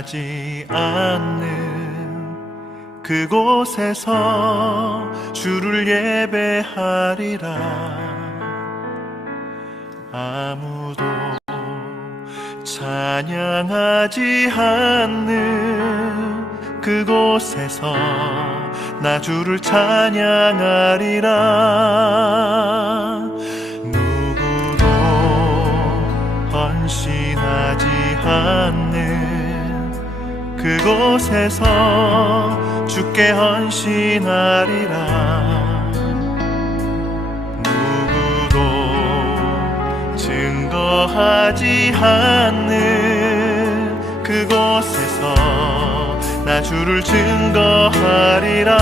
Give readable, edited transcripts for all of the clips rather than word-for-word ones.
헌신하지 않는 그곳에서 주를 예배하리라. 아무도 찬양하지 않는 그곳에서 나 주를 찬양하리라. 누구도 헌신하지 않는 그곳에서 주께 헌신하리라. 누구도 증거하지 않는 그곳에서 나 주를 증거하리라.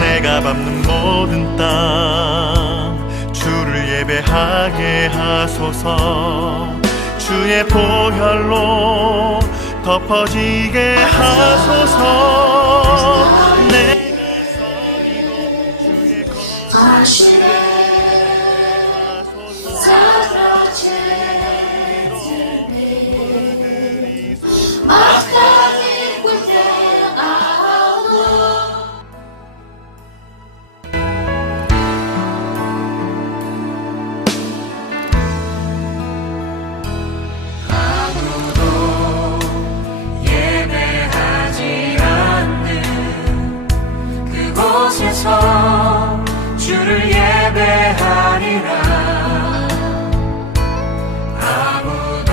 내가 밟는 모든 땅 주를 예배하게 하소서. 주의 보혈로 덮어지게 하소서. 내가 서리고 주의 거룩한 주를 예배하리라. 아무도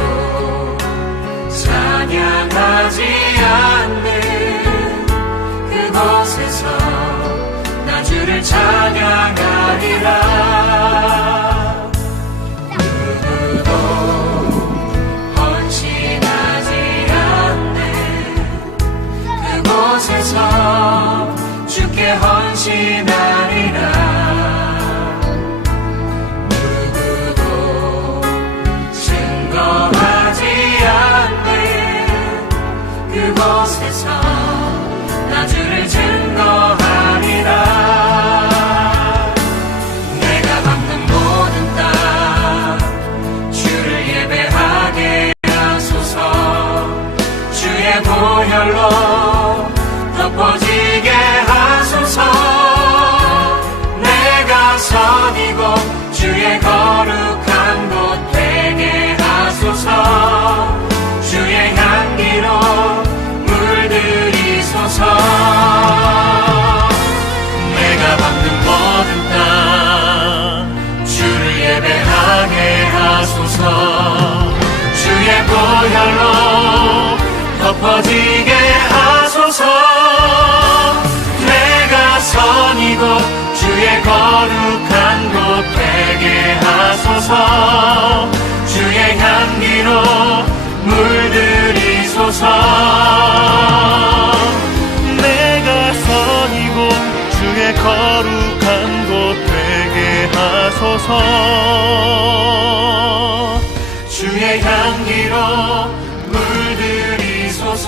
찬양하지 않는 그곳에서 나 주를 찬양하리라. 누구도 헌신하지 않는 그곳에서 주께 헌신하리라. 누구도 증거하지 않는 그곳에서 나 주를 증거하리라. 내가 밟는 모든 땅 주를 예배하게 하소서. 주의 보혈로 덮어지게 하소서. 내가 선 이곳 주의 거룩한 곳 되게 하소서. 주의 향기로 물들이소서. 내가 밟는 모든 땅 주를 예배하게 하소서. 주의 보혈로 덮어지게 하소서. 내가 선 이곳 주의 거룩한 곳 되게 하소서. 주의 향기로 물들이소서. 내가 선 이곳 주의 거룩한 곳 되게 하소서. 주의 향기로 물들이소서.